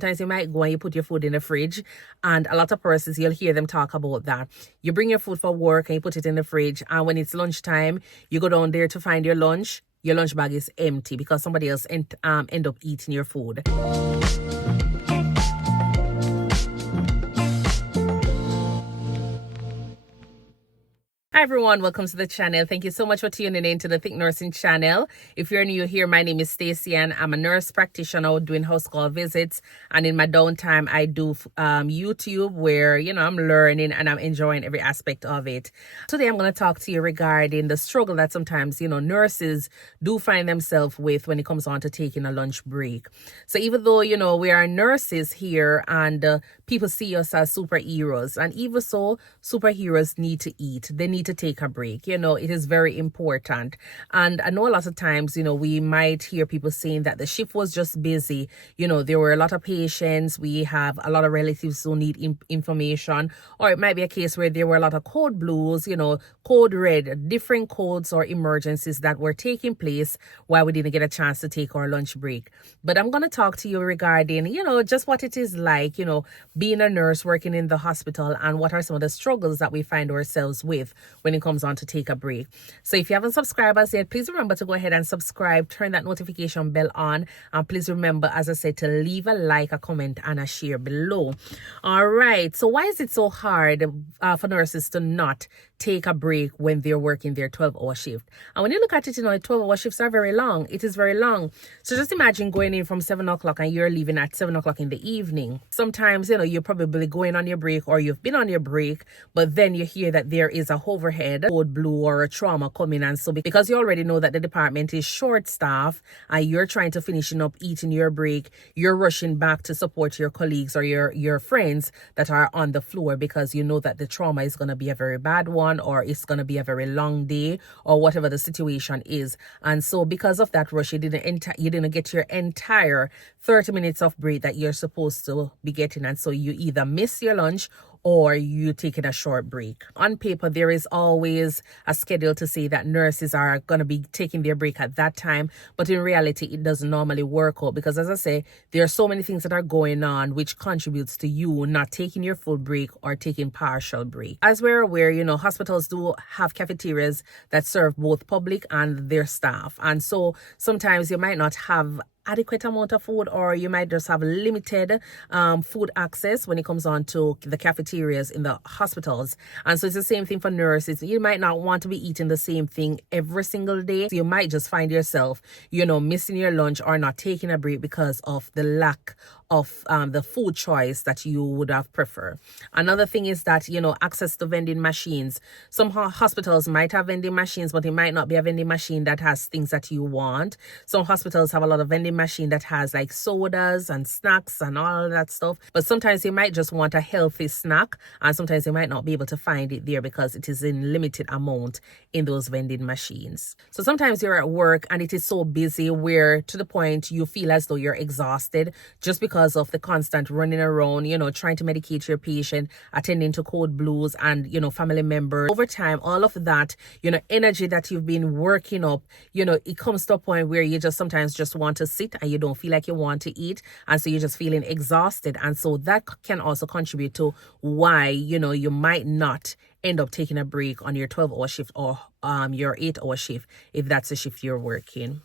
Sometimes you might go and you put your food in the fridge, and a lot of persons, you'll hear them talk about that. You bring your food for work and you put it in the fridge, and when it's lunchtime, you go down there to find your lunch bag is empty because somebody else end up eating your food. Hi everyone, welcome to the channel. Thank you so much for tuning in to the ThinkNursing channel. If you're new here, my name is Stacey and I'm a nurse practitioner doing house call visits. And in my downtime, I do YouTube where, I'm learning and I'm enjoying every aspect of it. Today, I'm going to talk to you regarding the struggle that sometimes, nurses do find themselves with when it comes on to taking a lunch break. So even though, we are nurses here and people see us as superheroes, and even so, superheroes need to eat. They need to take a break. It is very important. And I know a lot of times, we might hear people saying that the shift was just busy. There were a lot of patients. We have a lot of relatives who need information. Or it might be a case where there were a lot of code blues, code red, different codes or emergencies that were taking place while we didn't get a chance to take our lunch break. But I'm going to talk to you regarding, just what it is like, being a nurse working in the hospital and what are some of the struggles that we find ourselves with when it comes on to take a break. So if you haven't subscribed as yet, please remember to go ahead and subscribe, turn that notification bell on, and please remember, as I said, to leave a like, a comment, and a share below. All right, so why is it so hard for nurses to not take a break when they're working their 12-hour shift? And when you look at it, 12-hour shifts are very long. It is very long. So just imagine going in from 7 o'clock and you're leaving at 7 o'clock in the evening. Sometimes, you're probably going on your break or you've been on your break, but then you hear that there is a overhead, code blue or a trauma coming. And so because you already know that the department is short staff and you're trying to finishing up eating your break, you're rushing back to support your colleagues or your friends that are on the floor because you know that the trauma is going to be a very bad one, or it's going to be a very long day, or whatever the situation is. And so because of that rush, you didn't get your entire 30 minutes of break that you're supposed to be getting. And so you either miss your lunch or you taking a short break. On paper, there is always a schedule to say that nurses are going to be taking their break at that time. But in reality, it doesn't normally work out because, as I say, there are so many things that are going on which contributes to you not taking your full break or taking partial break. As we're aware, hospitals do have cafeterias that serve both public and their staff. And so sometimes you might not have adequate amount of food, or you might just have limited food access when it comes on to the cafeterias in the hospitals. And so it's the same thing for nurses. You might not want to be eating the same thing every single day. So you might just find yourself, missing your lunch or not taking a break because of the lack of the food choice that you would have preferred. Another thing is that, access to vending machines. Some hospitals might have vending machines, but it might not be a vending machine that has things that you want. Some hospitals have a lot of vending machine that has like sodas and snacks and all of that stuff. But sometimes you might just want a healthy snack, and sometimes you might not be able to find it there because it is in limited amount in those vending machines. So sometimes you're at work and it is so busy where to the point you feel as though you're exhausted just because of the constant running around, trying to medicate your patient, attending to code blues and, family members. Over time, all of that, energy that you've been working up, it comes to a point where you just sometimes just want to sit and you don't feel like you want to eat. And so you're just feeling exhausted. And so that can also contribute to why, you might not end up taking a break on your 12-hour shift or your 8-hour shift if that's the shift you're working.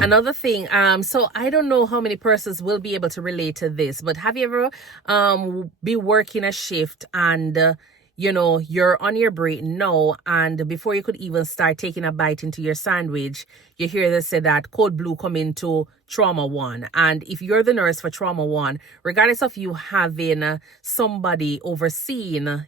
Another thing, so I don't know how many persons will be able to relate to this, but have you ever be working a shift and you're on your break now, and before you could even start taking a bite into your sandwich, you hear they say that code blue come into trauma 1. And if you're the nurse for trauma 1, regardless of you having somebody overseeing,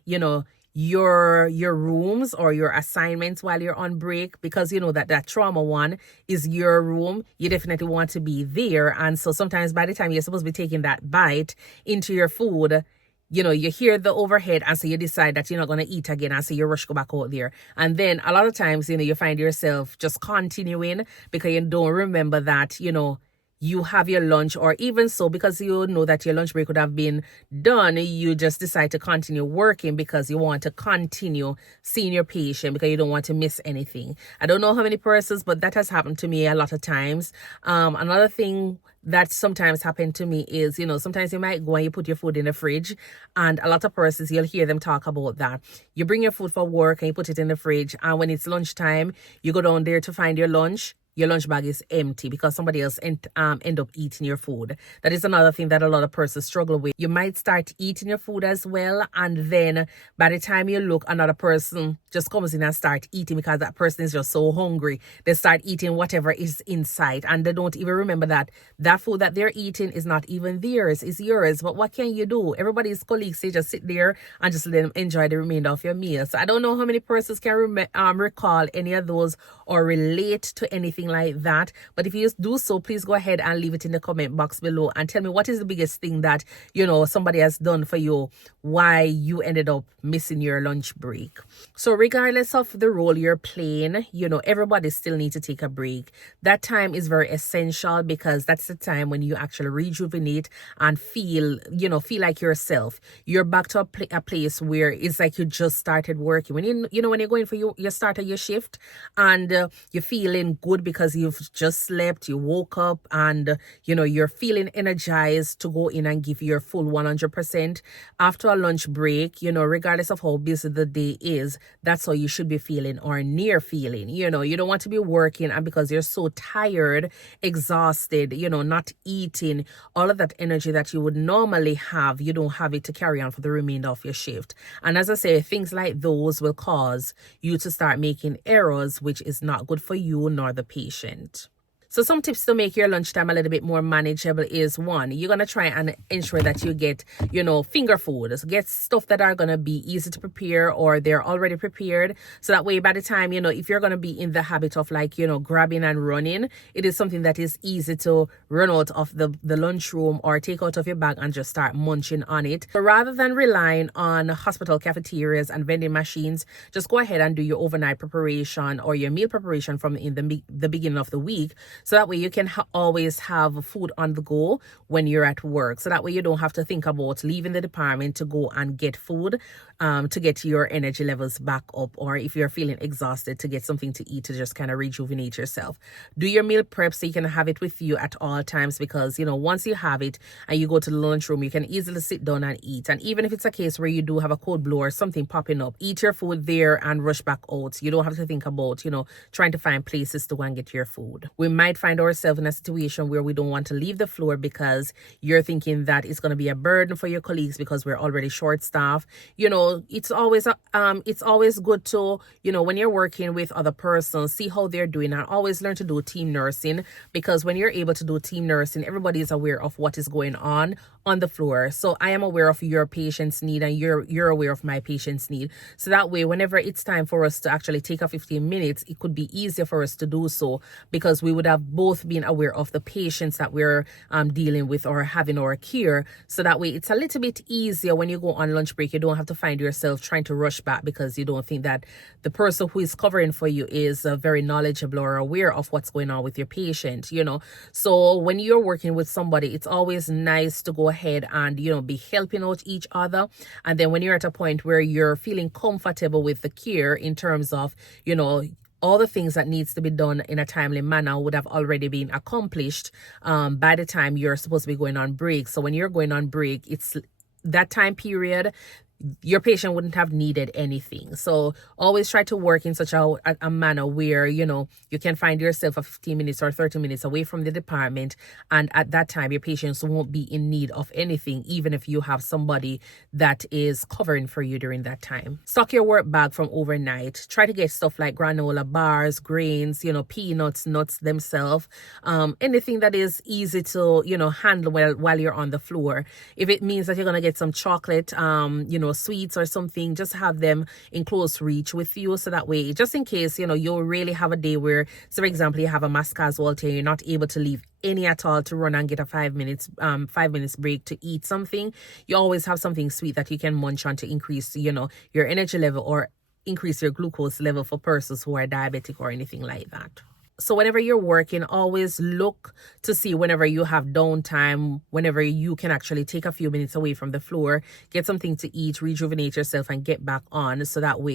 your rooms or your assignments while you're on break, because that trauma 1 is your room, you definitely want to be there. And so sometimes by the time you're supposed to be taking that bite into your food, you hear the overhead, and so you decide that you're not going to eat again, and so you rush go back out there. And then a lot of times, you find yourself just continuing because you don't remember that, you have your lunch, or even so, because you know that your lunch break would have been done, you just decide to continue working because you want to continue seeing your patient because you don't want to miss anything. I don't know how many persons, but that has happened to me a lot of times. Another thing that sometimes happened to me is, sometimes you might go and you put your food in the fridge, and a lot of persons, you'll hear them talk about that. You bring your food for work and you put it in the fridge, and when it's lunchtime, you go down there to find your lunch bag is empty because somebody else end up eating your food. That is another thing that a lot of persons struggle with. You might start eating your food as well, and then by the time you look, another person just comes in and start eating because that person is just so hungry. They start eating whatever is in sight, and they don't even remember that that food that they're eating is not even theirs, it's yours. But what can you do? Everybody's colleagues say just sit there and just let them enjoy the remainder of your meal. So I don't know how many persons can recall any of those or relate to anything like that, but if you do so, please go ahead and leave it in the comment box below and tell me what is the biggest thing that somebody has done for you, why you ended up missing your lunch break. So regardless of the role you're playing, everybody still needs to take a break. That time is very essential because that's the time when you actually rejuvenate and feel like yourself. You're back to a place where it's like you just started working. When when you're going for your start of your shift, and you're feeling good because you've just slept, you woke up, and you're feeling energized to go in and give your full 100% after a lunch break. Regardless of how busy the day is, that's how you should be feeling or near feeling. You don't want to be working, and because you're so tired, exhausted, not eating, all of that energy that you would normally have, you don't have it to carry on for the remainder of your shift. And as I say, things like those will cause you to start making errors, which is not good for you nor the patient. So some tips to make your lunchtime a little bit more manageable is, one, you're going to try and ensure that you get, finger foods. Get stuff that are going to be easy to prepare or they're already prepared. So that way, by the time, if you're going to be in the habit of grabbing and running, it is something that is easy to run out of the lunchroom or take out of your bag and just start munching on it. So rather than relying on hospital cafeterias and vending machines, just go ahead and do your overnight preparation or your meal preparation from in the beginning of the week. So that way you can always have food on the go when you're at work. So that way you don't have to think about leaving the department to go and get food to get your energy levels back up, or if you're feeling exhausted, to get something to eat to just kind of rejuvenate yourself. Do your meal prep so you can have it with you at all times, because once you have it and you go to the lunchroom, you can easily sit down and eat. And even if it's a case where you do have a cold blow or something popping up, eat your food there and rush back out. You don't have to think about trying to find places to go and get your food. We might find ourselves in a situation where we don't want to leave the floor because you're thinking that it's going to be a burden for your colleagues because we're already short staffed. It's always good to when you're working with other persons, see how they're doing, and always learn to do team nursing, because when you're able to do team nursing, everybody is aware of what is going on the floor. So I am aware of your patient's need, and you're aware of my patient's need. So that way, whenever it's time for us to actually take a 15 minutes, it could be easier for us to do so, because we would have both been aware of the patients that we're dealing with or having our care. So that way, it's a little bit easier when you go on lunch break. You don't have to find yourself trying to rush back because you don't think that the person who is covering for you is very knowledgeable or aware of what's going on with your patient. So when you're working with somebody, it's always nice to go ahead and be helping out each other. And then when you're at a point where you're feeling comfortable with the care in terms of all the things that needs to be done in a timely manner would have already been accomplished by the time you're supposed to be going on break. So when you're going on break, it's that time period your patient wouldn't have needed anything. So always try to work in such a manner where you can find yourself a 15 minutes or 30 minutes away from the department, and at that time your patients won't be in need of anything, even if you have somebody that is covering for you during that time. Stock your work bag from overnight. Try to get stuff like granola bars, grains, peanuts, nuts themselves, anything that is easy to handle while you're on the floor. If it means that you're gonna get some chocolate, sweets or something, just have them in close reach with you, so that way, just in case you really have a day where, so for example, you have a mass casualty and you're not able to leave any at all to run and get a 5 minutes break to eat something, you always have something sweet that you can munch on to increase your energy level or increase your glucose level for persons who are diabetic or anything like that. So whenever you're working, always look to see whenever you have downtime, whenever you can actually take a few minutes away from the floor, get something to eat, rejuvenate yourself, and get back on. So that way,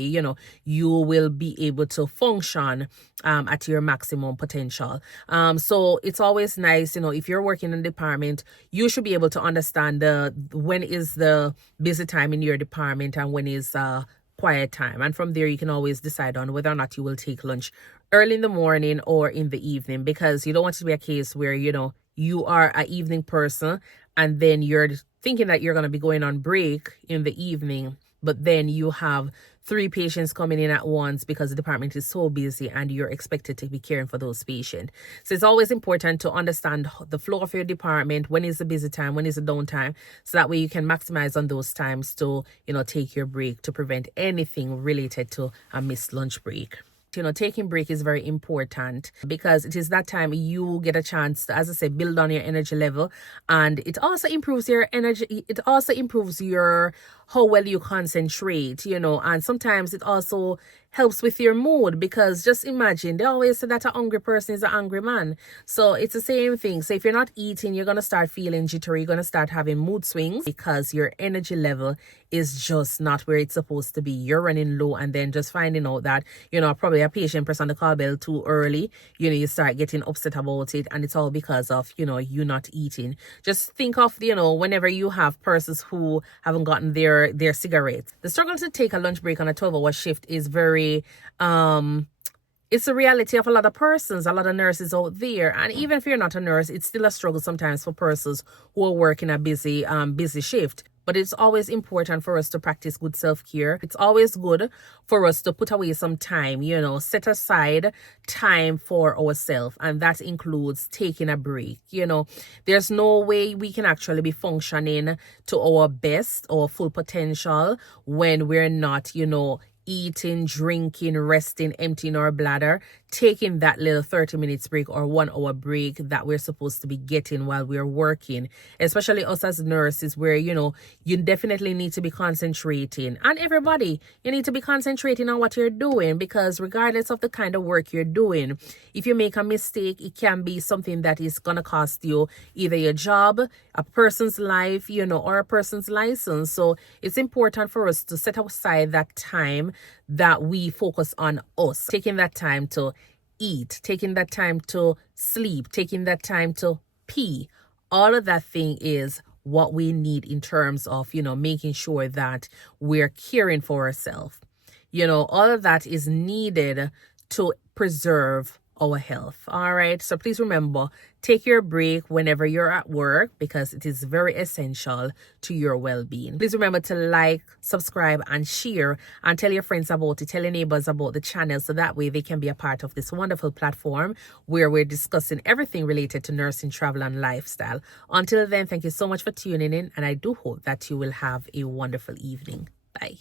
you will be able to function at your maximum potential. So it's always nice, if you're working in a department, you should be able to understand when is the busy time in your department and when is quiet time. And from there, you can always decide on whether or not you will take lunch early in the morning or in the evening, because you don't want it to be a case where, you are an evening person and then you're thinking that you're going to be going on break in the evening, but then you have 3 patients coming in at once because the department is so busy and you're expected to be caring for those patients. So it's always important to understand the flow of your department, when is the busy time, when is the downtime, so that way you can maximize on those times to, take your break to prevent anything related to a missed lunch break. Taking break is very important because it is that time you get a chance to, as I say, build on your energy level, and it also improves your energy. It also improves your how well you concentrate, and sometimes it also helps with your mood, because just imagine, they always say that a hungry person is an angry man. So it's the same thing. So if you're not eating, you're going to start feeling jittery. You're going to start having mood swings because your energy level is just not where it's supposed to be. You're running low, and then just finding out that, probably a patient pressed on the call bell too early, you start getting upset about it, and it's all because of, you not eating. Just think of, whenever you have persons who haven't gotten their cigarettes. The struggle to take a lunch break on a 12-hour shift is very it's a reality of a lot of persons, a lot of nurses out there. And even if you're not a nurse, it's still a struggle sometimes for persons who are working a busy shift. But it's always important for us to practice good self-care. It's always good for us to put away some time, set aside time for ourselves. And that includes taking a break. There's no way we can actually be functioning to our best or full potential when we're not, eating, drinking, resting, emptying our bladder, taking that little 30 minutes break or 1 hour break that we're supposed to be getting while we're working, especially us as nurses, where, you definitely need to be concentrating. And everybody, you need to be concentrating on what you're doing, because regardless of the kind of work you're doing, if you make a mistake, it can be something that is going to cost you either your job, a person's life, or a person's license. So it's important for us to set aside that time that we focus on us, taking that time to eat, taking that time to sleep, taking that time to pee. All of that thing is what we need in terms of, making sure that we're caring for ourselves. All of that is needed to preserve our health. All right. So please remember, take your break whenever you're at work, because it is very essential to your well-being. Please remember to like, subscribe, and share, and tell your friends about it. Tell your neighbors about the channel, so that way they can be a part of this wonderful platform where we're discussing everything related to nursing, travel, and lifestyle. Until then, thank you so much for tuning in, and I do hope that you will have a wonderful evening. Bye.